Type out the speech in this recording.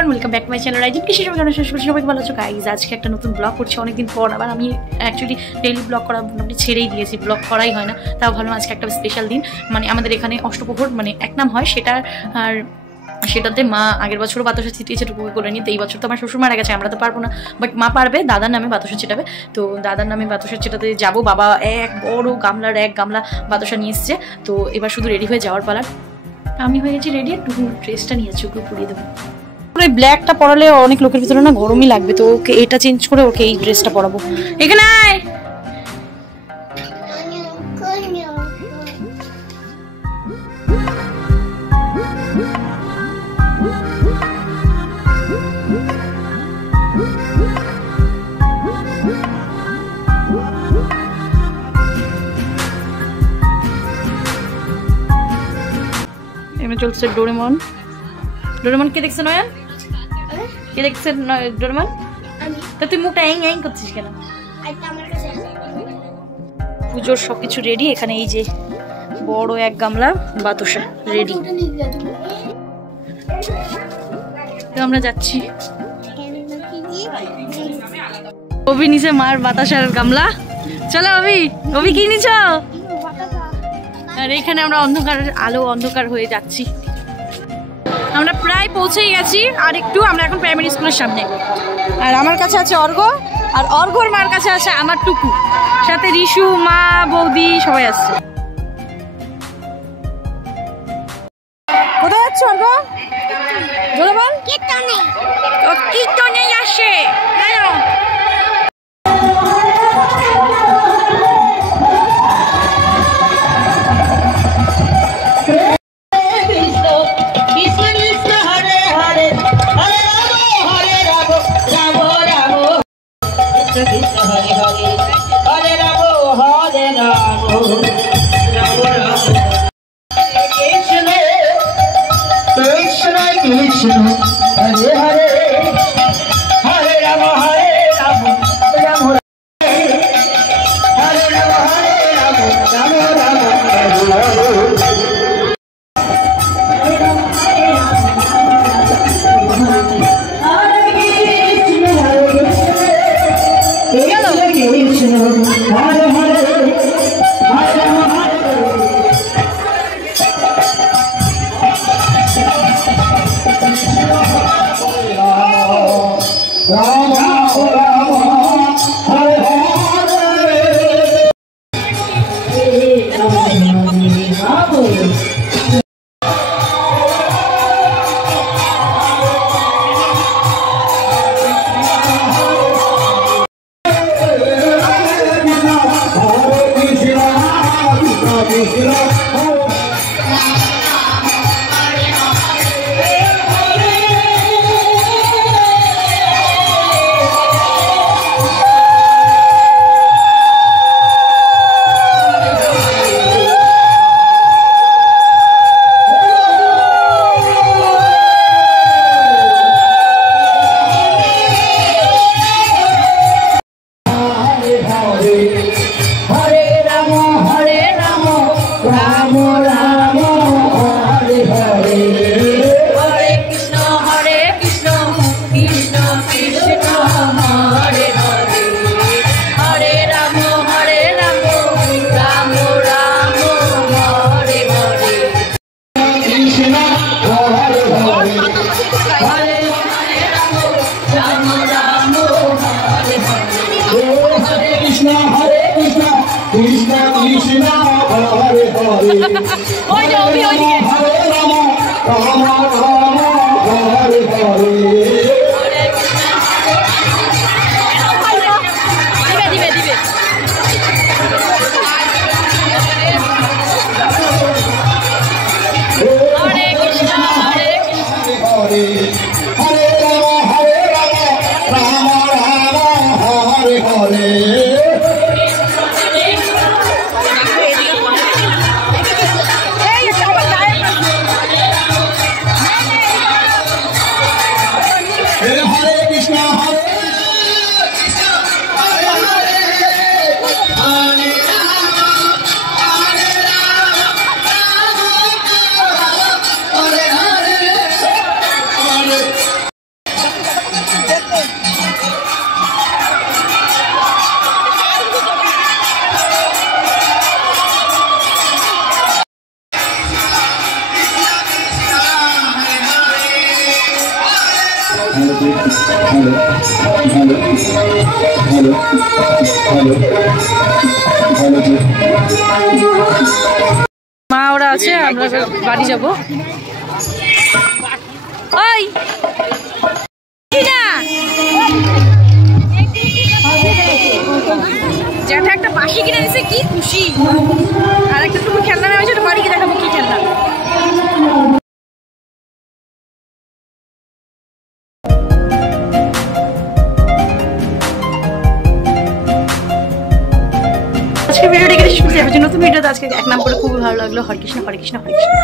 Everyone, welcome back to my channel. আইজিন কৃষি সবাই শেষ করছি, সবাই ভালো আছো গাইজ। আজকে একটা নতুন ব্লগ করছি অনেকদিন পর। আবার আমি অ্যাকচুয়ালি ডেইলি ব্লগ করা মোটামুটি ছেড়েই দিয়েছি, ব্লগ করাই হয় না। তাও ভাবলাম আজকে একটা স্পেশাল দিন, মানে আমাদের এখানে অষ্টপ্রহর মানে এক নাম হয় সেটা। আর সেটাতে মা আগের বছরও বাতাসা ছিটিয়েছে, টুকুকে করে নিতে। এই বছর তো আমার শ্বশুর মারা গেছে, আমরা তো পারবো না, বাট মা পারবে, দাদার নামে বাতাসা ছিটাবে। তো দাদার নামে বাতাসা ছিটাতে যাবো। বাবা এক বড় গামলার এক গামলা বাতাসা নিয়ে এসছে। তো এবার শুধু রেডি হয়ে যাওয়ার পালার। আমি হয়ে গেছি রেডি, একটু ড্রেসটা নিয়েছি, ওকে পরিয়ে দেবো। ওই ব্ল্যাকটা পরালে অনেক লোকের ভিতরে না গরমই লাগবে, তো ওকে এটা চেঞ্জ করে ওকে এই ড্রেসটা পরাবো। এখানে আয়। এমনি চলছে ডোরেমন। ডোরেমন কে দেখছে নয়ন? কে দেখছে ডোরেমন? তা তুই মুখটা এং এং করছিস কেন? পুজোর সবকিছু রেডি। এখানে এই যে বড় এক গামলা বাতাসা রেডি। আমরা যাচ্ছি। অভি নিচে মার বাতাসার গামলা। চলো অভি, অভি কি নিছ? আর এখানে আমরা আলো অন্ধকার হয়ে যাচ্ছি। আমরা প্রায় পৌঁছেই গেছি, আর একটু। আমরা এখন প্রাইমারি স্কুলের সামনে। আর আমার কাছে আছে অর্ঘ্য, আর অর্ঘ্যর মার কাছে আছে আমার টুকু, সাথে রিশু, মা, বৌদি সবাই আসছে। কোথায় যাচ্ছ অর্ঘ্য? জোরে বল। কীর্তনে আসে। মা ওরা আছে, আমরা বাড়ি যাবো। ওই জ্যাঠা একটা বাসি কিনে নিছে, কি খুশি। আর একটা তুমি খেলনা নেওয়া হয়েছে, বাড়ি গিয়ে দেখাবো কি খেলনা। আজকে ভিডিওটা এখানে শেষ করছি। নতুন ভিডিওতে আজকে 1 নম্বরে খুবই ভালো লাগলো। হরে কৃষ্ণ হরে কৃষ্ণ হরে কৃষ্ণ।